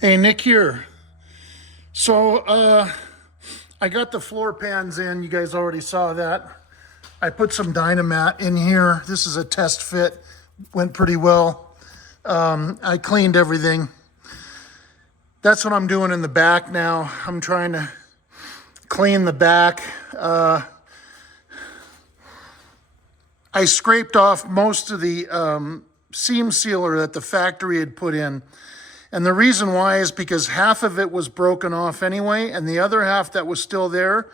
Hey, Nick here. So, I got the floor pans in. You guys already saw that. I put some Dynamat in here. This is a test fit. Went pretty well. I cleaned everything. That's what I'm doing in the back now. I'm trying to clean the back. I scraped off most of the seam sealer that the factory had put in. And the reason why is because half of it was broken off anyway, and the other half that was still there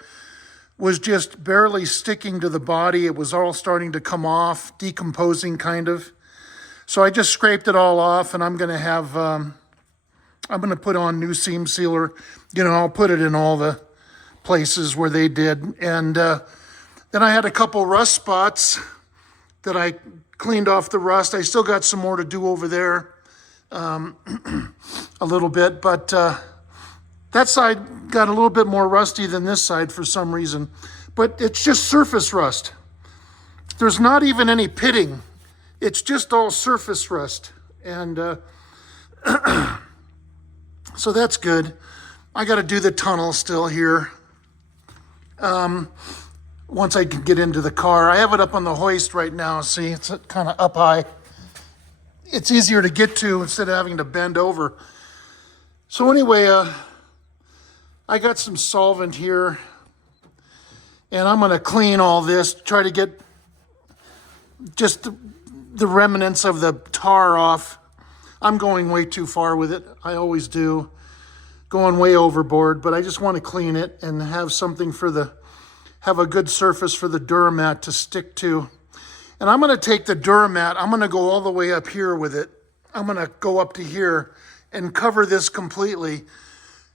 was just barely sticking to the body. It was all starting to come off, decomposing kind of. So I just scraped it all off, and I'm going to have, I'm going to put on new seam sealer. You know, I'll put it in all the places where they did. And then I had a couple rust spots that I cleaned off the rust. I still got some more to do over there. A little bit, but that side got a little bit more rusty than this side for some reason. But it's just surface rust. There's not even any pitting. It's just all surface rust. And so that's good. I got to do the tunnel still here. Once I can get into the car. I have it up on the hoist right now. See, it's kind of up high. It's easier to get to instead of having to bend over. So anyway, I got some solvent here, and I'm going to clean all this, try to get just the remnants of the tar off. I'm going way too far with it. I always do, going way overboard, but I just want to clean it and have something have a good surface for the Dynamat to stick to. And I'm going to take the Dynamat, I'm going to go all the way up here with it. I'm going to go up to here and cover this completely.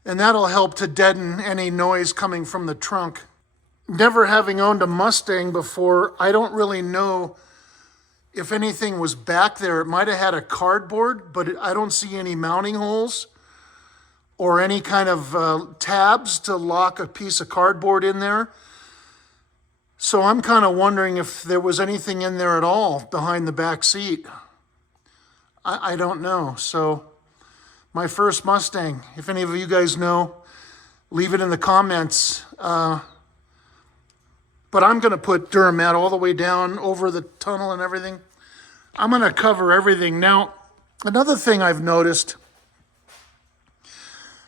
And that'll help to deaden any noise coming from the trunk. Never having owned a Mustang before, I don't really know if anything was back there. It might have had a cardboard, but I don't see any mounting holes or any kind of tabs to lock a piece of cardboard in there. So I'm kind of wondering if there was anything in there at all behind the back seat. I don't know. So my first Mustang, if any of you guys know, leave it in the comments. But I'm going to put Dynamat all the way down over the tunnel and everything. I'm going to cover everything. Now, another thing I've noticed,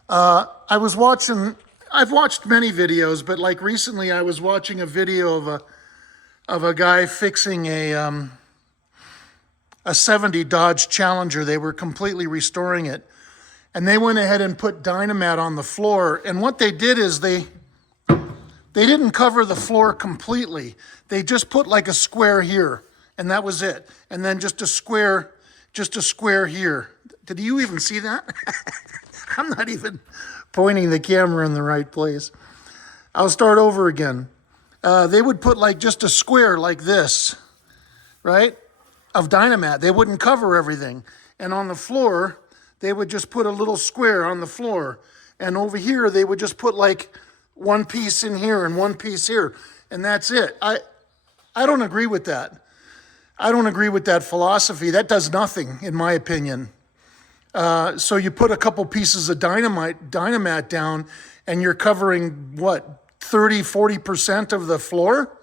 I've watched many videos, but like recently I was watching a video of a guy fixing a 70 Dodge Challenger. They were completely restoring it. And they went ahead and put Dynamat on the floor. And what they did is they didn't cover the floor completely. They just put like a square here, and that was it. And then just a square here. Did you even see that? I'm not even pointing the camera in the right place. I'll start over again. They would put like just a square like this, right, of Dynamat. They wouldn't cover everything. And on the floor, they would just put a little square on the floor. And over here, they would just put like one piece in here and one piece here. And that's it. I don't agree with that. I don't agree with that philosophy. That does nothing, in my opinion. So you put a couple pieces of Dynamat down, and you're covering, what, 30-40% of the floor?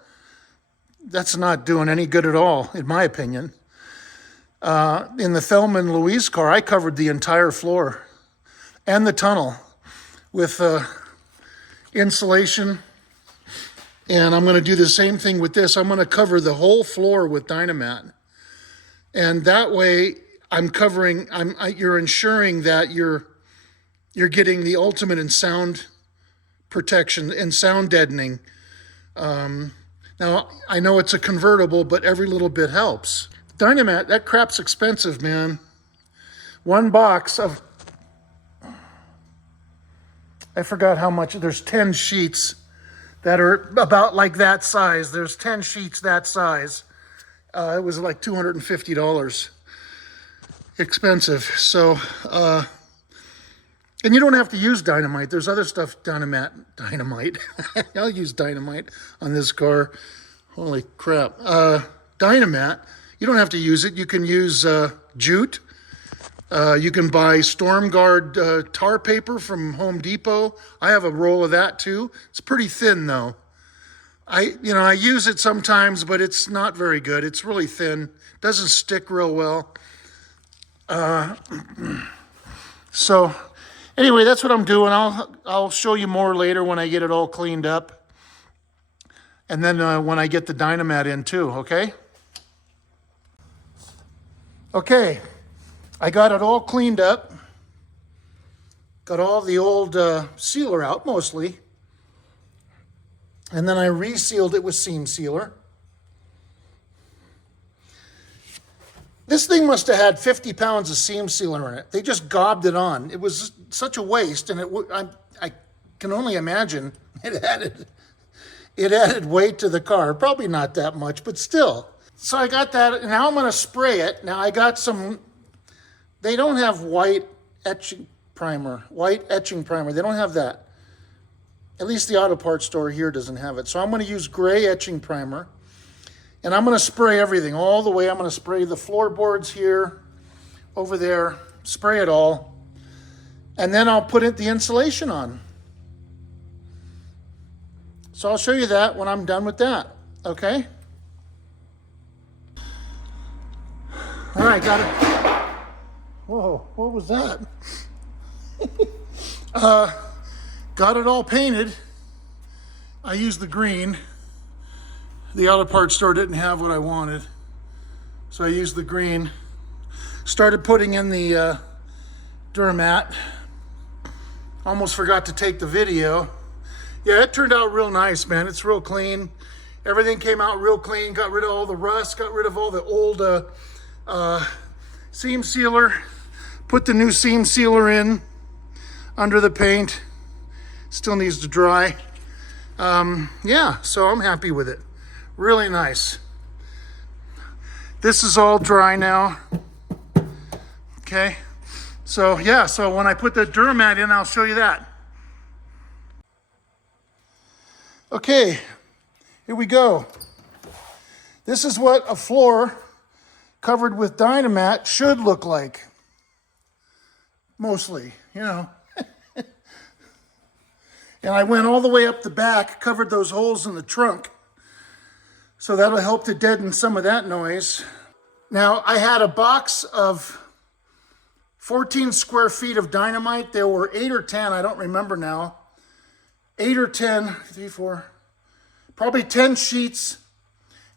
That's not doing any good at all, in my opinion. In the Thelma and Louise car, I covered the entire floor and the tunnel with insulation. And I'm going to do the same thing with this. I'm going to cover the whole floor with Dynamat. And that way, you're ensuring that you're getting the ultimate in sound protection and sound deadening. Now, I know it's a convertible, but every little bit helps. Dynamat, that crap's expensive, man. One box of, I forgot how much, there's 10 sheets that are about like that size. There's 10 sheets that size. It was like $250. Expensive. So, and you don't have to use dynamite. There's other stuff, dynamite. I'll use dynamite on this car. Holy crap. Dynamat, you don't have to use it. You can use jute. You can buy Storm Guard tar paper from Home Depot. I have a roll of that too. It's pretty thin though. I use it sometimes, but it's not very good. It's really thin. Doesn't stick real well. So anyway, that's what I'm doing. I'll show you more later when I get it all cleaned up. And then when I get the Dynamat in too, okay? Okay, I got it all cleaned up. Got all the old sealer out, mostly. And then I resealed it with seam sealer. This thing must have had 50 pounds of seam sealer in it. They just gobbed it on. It was such a waste, and I can only imagine it added weight to the car. Probably not that much, but still. So I got that, and now I'm going to spray it. Now I got some, they don't have white etching primer. They don't have that. At least the auto parts store here doesn't have it. So I'm going to use gray etching primer. And I'm going to spray everything all the way. I'm going to spray the floorboards here, over there, spray it all. And then I'll put the insulation on. So I'll show you that when I'm done with that, okay? All right, got it. Whoa, what was that? Got it all painted. I used the green. The auto parts store didn't have what I wanted, so I used the green. Started putting in the Dynamat. Almost forgot to take the video. Yeah, it turned out real nice, man. It's real clean. Everything came out real clean. Got rid of all the rust, got rid of all the old seam sealer. Put the new seam sealer in under the paint. Still needs to dry. Yeah, so I'm happy with it. Really nice. This is all dry now. Okay. So yeah, so when I put the Dynamat in, I'll show you that. Okay, here we go. This is what a floor covered with Dynamat should look like. Mostly, you know. And I went all the way up the back, covered those holes in the trunk. So that'll help to deaden some of that noise. Now, I had a box of 14 square feet of Dynamat. There were 8 or 10, I don't remember now. 8 or 10, 3, 4, probably 10 sheets,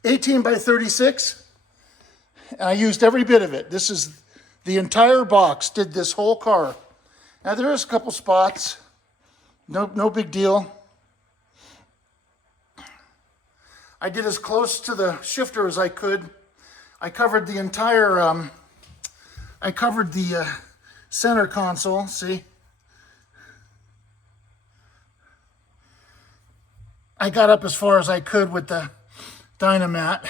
18 by 36. And I used every bit of it. This is the entire box, did this whole car. Now there's a couple spots, no big deal. I did as close to the shifter as I could. I covered the entire, I covered the center console, see? I got up as far as I could with the Dynamat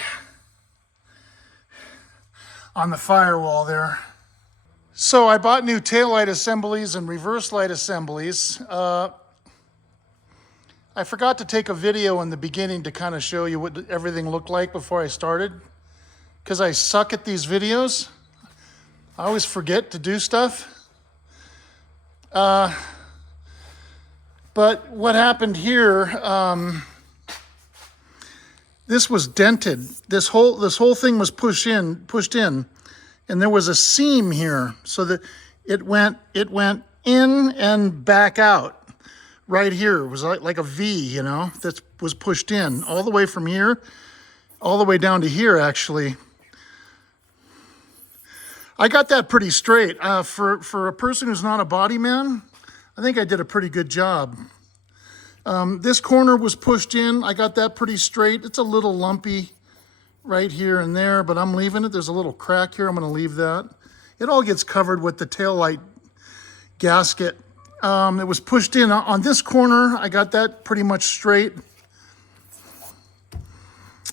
on the firewall there. So I bought new taillight assemblies and reverse light assemblies. I forgot to take a video in the beginning to kind of show you what everything looked like before I started, because I suck at these videos. I always forget to do stuff. But what happened here, this was dented. This whole thing was pushed in, and there was a seam here, so that it went in and back out. Right here, it was like a V, you know, that was pushed in all the way from here, all the way down to here, actually. I got that pretty straight. For a person who's not a body man, I think I did a pretty good job. This corner was pushed in. I got that pretty straight. It's a little lumpy right here and there, but I'm leaving it. There's a little crack here. I'm going to leave that. It all gets covered with the taillight gasket. It was pushed in on this corner. I got that pretty much straight.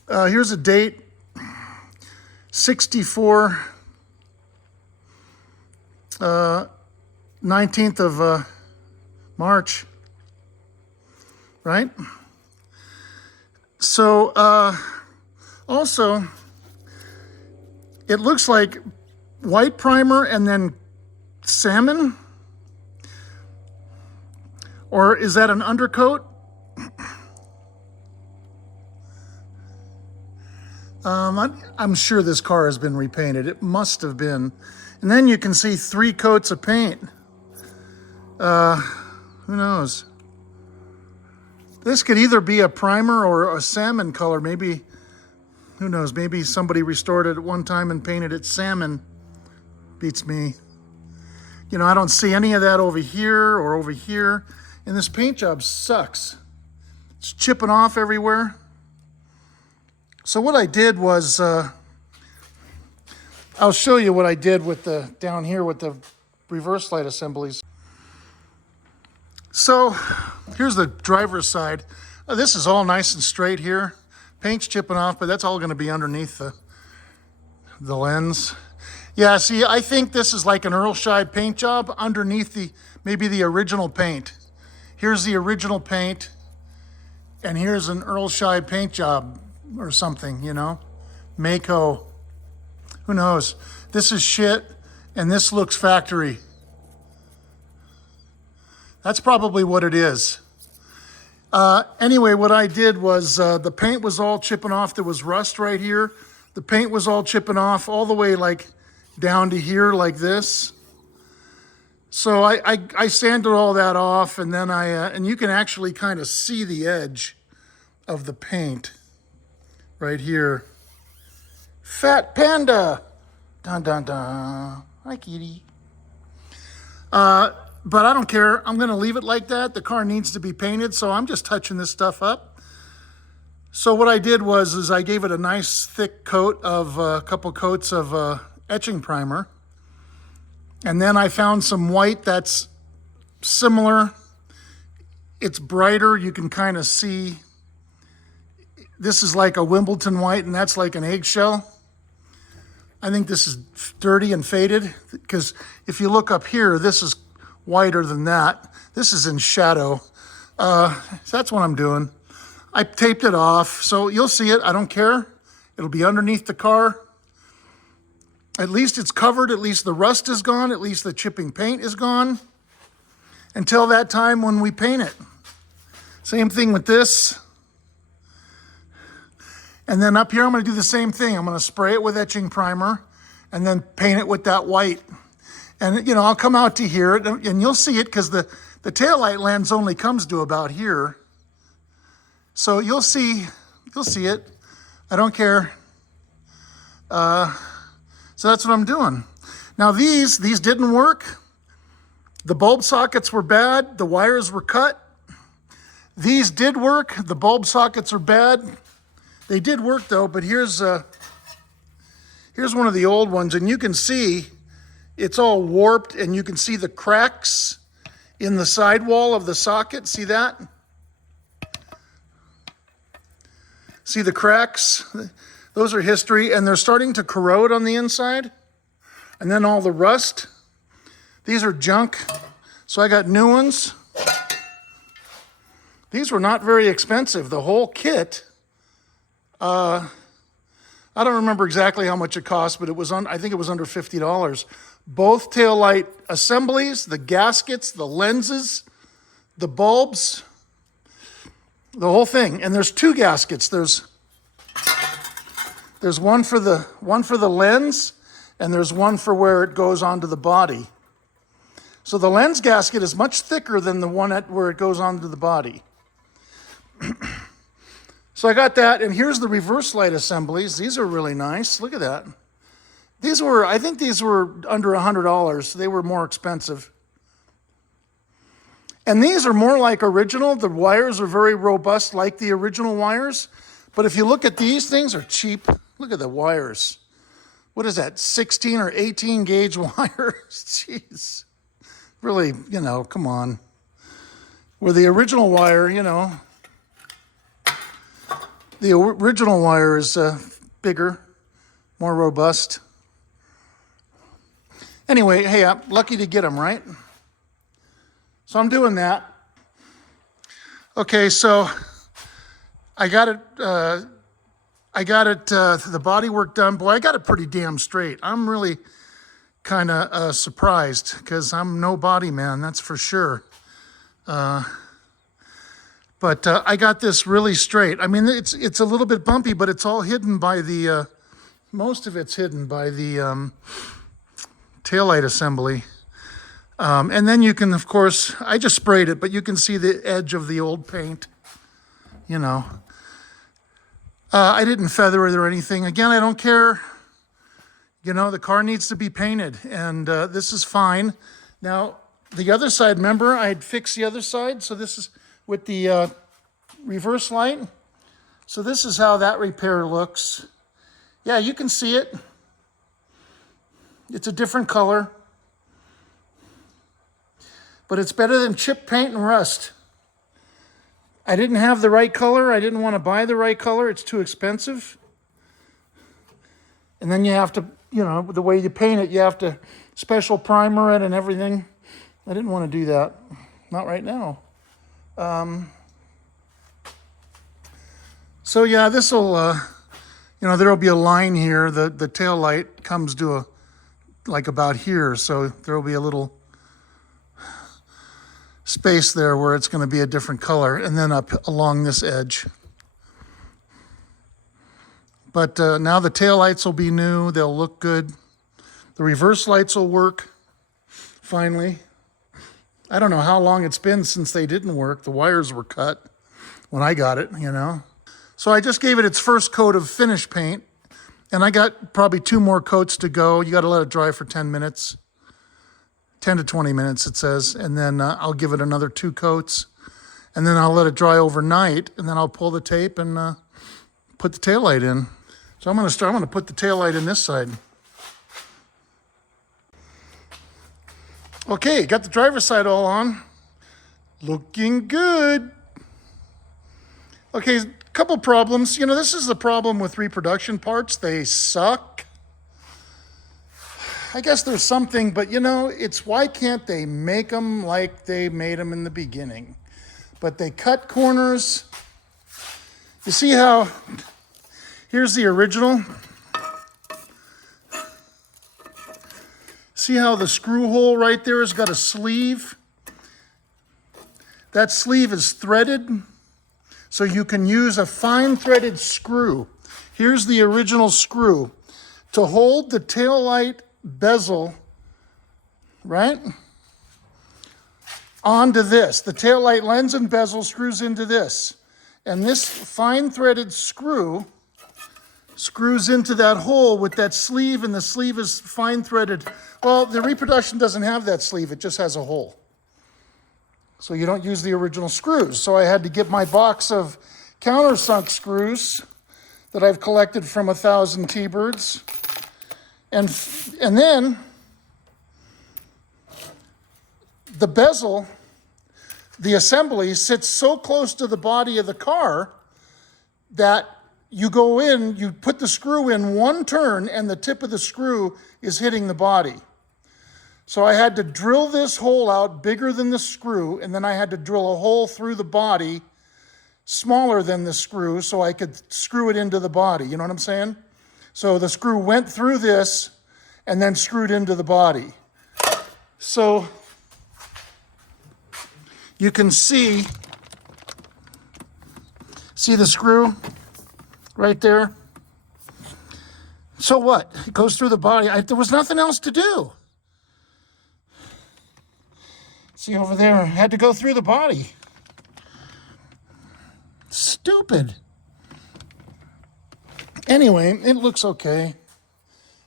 Here's a date, 64, 19th of March, right? So also, it looks like white primer and then salmon? Or is that an undercoat? I'm sure this car has been repainted. It must have been. And then you can see 3 coats of paint. Who knows? This could either be a primer or a salmon color. Maybe, who knows, maybe somebody restored it at one time and painted it salmon. Beats me. You know, I don't see any of that over here or over here. And this paint job sucks. It's chipping off everywhere. So what I did was, I'll show you what I did with the, down here with the reverse light assemblies. So here's the driver's side. This is all nice and straight here. Paint's chipping off, but that's all going to be underneath the lens. Yeah, see, I think this is like an Earlshire paint job underneath maybe the original paint. Here's the original paint, and here's an Earlshire paint job or something, you know? Mako. Who knows? This is shit, and this looks factory. That's probably what it is. Anyway, what I did was the paint was all chipping off. There was rust right here. The paint was all chipping off all the way like down to here like this. So I sanded all that off, and then and you can actually kind of see the edge of the paint right here. Fat Panda. Dun, dun, dun. Hi, kitty. But I don't care. I'm going to leave it like that. The car needs to be painted, so I'm just touching this stuff up. So what I did was I gave it a nice thick coat of a couple coats of etching primer. And then I found some white that's similar. It's brighter. You can kind of see. This is like a Wimbledon white, and that's like an eggshell. I think this is dirty and faded, because if you look up here, this is whiter than that. This is in shadow. So that's what I'm doing. I taped it off, so you'll see it. I don't care. It'll be underneath the car. At least it's covered. At least the rust is gone. At least the chipping paint is gone. Until that time when we paint it. Same thing with this. And then up here, I'm going to do the same thing. I'm going to spray it with etching primer and then paint it with that white. And, you know, I'll come out to here, and you'll see it because the taillight lens only comes to about here. So you'll see it. I don't care. So that's what I'm doing. Now these didn't work. The bulb sockets were bad. The wires were cut. These did work. The bulb sockets are bad. They did work though, but here's one of the old ones, and you can see it's all warped, and you can see the cracks in the sidewall of the socket. See that? See the cracks? Those are history, and they're starting to corrode on the inside. And then all the rust. These are junk, so I got new ones. These were not very expensive. The whole kit, I don't remember exactly how much it cost, but I think it was under $50. Both taillight assemblies, the gaskets, the lenses, the bulbs, the whole thing. And there's 2 gaskets. There's one for the lens, and there's one for where it goes onto the body. So the lens gasket is much thicker than the one where it goes onto the body. So I got that, and here's the reverse light assemblies. These are really nice. Look at that. I think these were under $100. They were more expensive. And these are more like original. The wires are very robust like the original wires. But if you look at these things, are cheap. Look at the wires. What is that, 16 or 18 gauge wires? Jeez. Really, you know, come on. Where the original wire, you know, the original wire is bigger, more robust. Anyway, hey, I'm lucky to get them, right? So I'm doing that. Okay, so I got it, the body work done. Boy, I got it pretty damn straight. I'm really kind of surprised because I'm no body man, that's for sure. But I got this really straight. I mean, it's a little bit bumpy, but it's all hidden by the, most of it's hidden by the taillight assembly. And then you can, of course, I just sprayed it, but you can see the edge of the old paint, you know. I didn't feather it or anything. Again, I don't care. You know, the car needs to be painted, and this is fine. Now, the other side, remember, I had fixed the other side, so this is with the reverse light. So this is how that repair looks. Yeah, you can see it. It's a different color. But it's better than chip paint and rust. I didn't have the right color. I didn't want to buy the right color. It's too expensive. And then you have to, you know, the way you paint it, you have to special primer it and everything. I didn't want to do that. Not right now. So yeah, this will, you know, there will be a line here. The tail light comes to like about here. So there will be a little space there where it's going to be a different color, and then up along this edge. But now the tail lights will be new. They'll look good. The reverse lights will work finally. I don't know how long it's been since they didn't work. The wires were cut when I got it, you know. So I just gave it its first coat of finish paint, and I got probably 2 more coats to go. You got to let it dry for 10 minutes. 10 to 20 minutes, it says, and then I'll give it another 2 coats, and then I'll let it dry overnight, and then I'll pull the tape and put the taillight in. So I'm going to put the taillight in this side. Okay, got the driver's side all on. Looking good. Okay, a couple problems. You know, this is the problem with reproduction parts. They suck. I guess there's something, but you know, it's why can't they make them like they made them in the beginning? But they cut corners. You see how, here's the original. See how the screw hole right there has got a sleeve? That sleeve is threaded, so you can use a fine threaded screw. Here's the original screw to hold the taillight bezel, right, onto this. The taillight lens and bezel screws into this. And this fine threaded screw screws into that hole with that sleeve, and the sleeve is fine threaded. Well, the reproduction doesn't have that sleeve, it just has a hole. So you don't use the original screws. So I had to get my box of countersunk screws that I've collected from 1,000 T-Birds. And then the bezel, the assembly, sits so close to the body of the car that you go in, you put the screw in one turn, and the tip of the screw is hitting the body. So I had to drill this hole out bigger than the screw, and then I had to drill a hole through the body smaller than the screw so I could screw it into the body. You know what I'm saying? So the screw went through this and then screwed into the body. So you can see the screw right there? So what? It goes through the body. There was nothing else to do. See over there, I had to go through the body. Stupid. Anyway, it looks okay.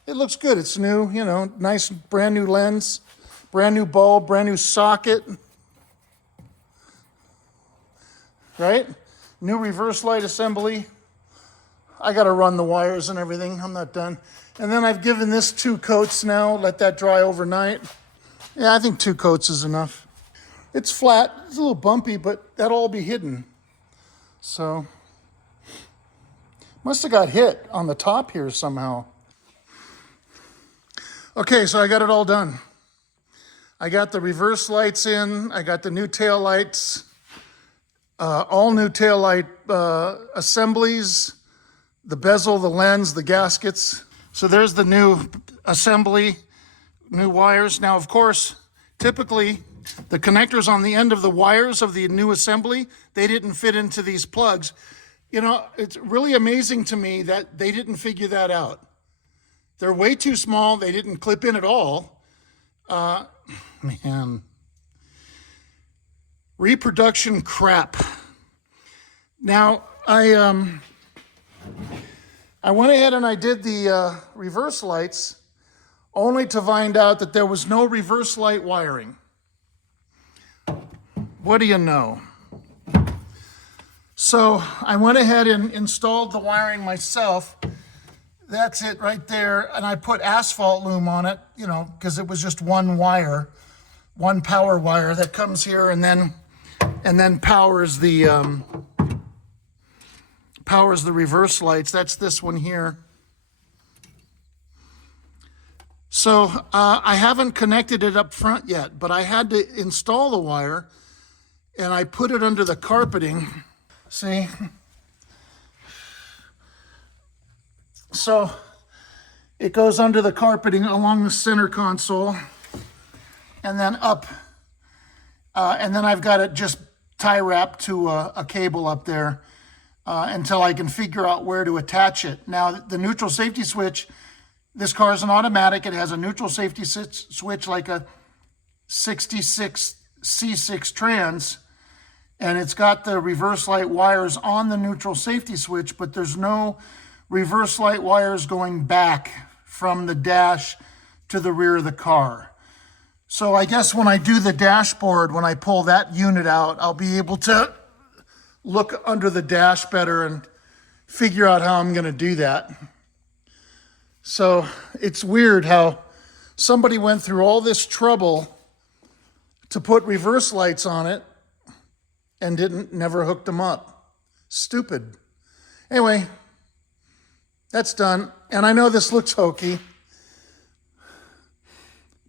It looks good. It's new, you know, nice brand new lens, brand new bulb, brand new socket. Right? New reverse light assembly. I got to run the wires and everything. I'm not done. And then I've given this 2 coats now. Let that dry overnight. Yeah, I think 2 coats is enough. It's flat. It's a little bumpy, but that'll all be hidden. So, must have got hit on the top here somehow. Okay, so I got it all done. I got the reverse lights in. I got the new tail lights. All new tail light assemblies. The bezel, the lens, the gaskets. So there's the new assembly new wires. Now, of course, typically the connectors on the end of the wires of the new assembly, they didn't fit into these plugs. You know, it's really amazing to me that they didn't figure that out. They're way too small. They didn't clip in at all. Man. Reproduction crap. Now, I went ahead and I did the reverse lights, only to find out that there was no reverse light wiring. What do you know? So I went ahead and installed the wiring myself. That's it right there. And I put asphalt loom on it, you know, because it was just one wire, one power wire that comes here and then powers the reverse lights. That's this one here. So I haven't connected it up front yet, but I had to install the wire and I put it under the carpeting. See? So it goes under the carpeting along the center console and then up. And then I've got it just tie wrapped to a cable up there until I can figure out where to attach it. Now, the neutral safety switch, this car is an automatic. It has a neutral safety switch like a 66 C6 trans, and it's got the reverse light wires on the neutral safety switch, but there's no reverse light wires going back from the dash to the rear of the car. So I guess when I do the dashboard, when I pull that unit out, I'll be able to look under the dash better and figure out how I'm going to do that. So it's weird how somebody went through all this trouble to put reverse lights on it and never hooked them up. Stupid. Anyway, that's done. And I know this looks hokey,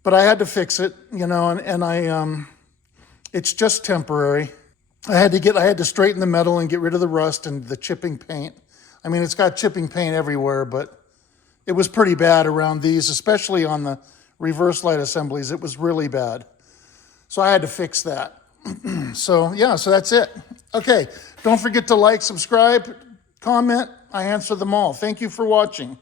but I had to fix it, you know, and I it's just temporary. I had to straighten the metal and get rid of the rust and the chipping paint. I mean, it's got chipping paint everywhere, but it was pretty bad around these, especially on the reverse light assemblies. It was really bad. So I had to fix that. So yeah, so that's it. Okay, don't forget to like, subscribe, comment. I answer them all. Thank you for watching.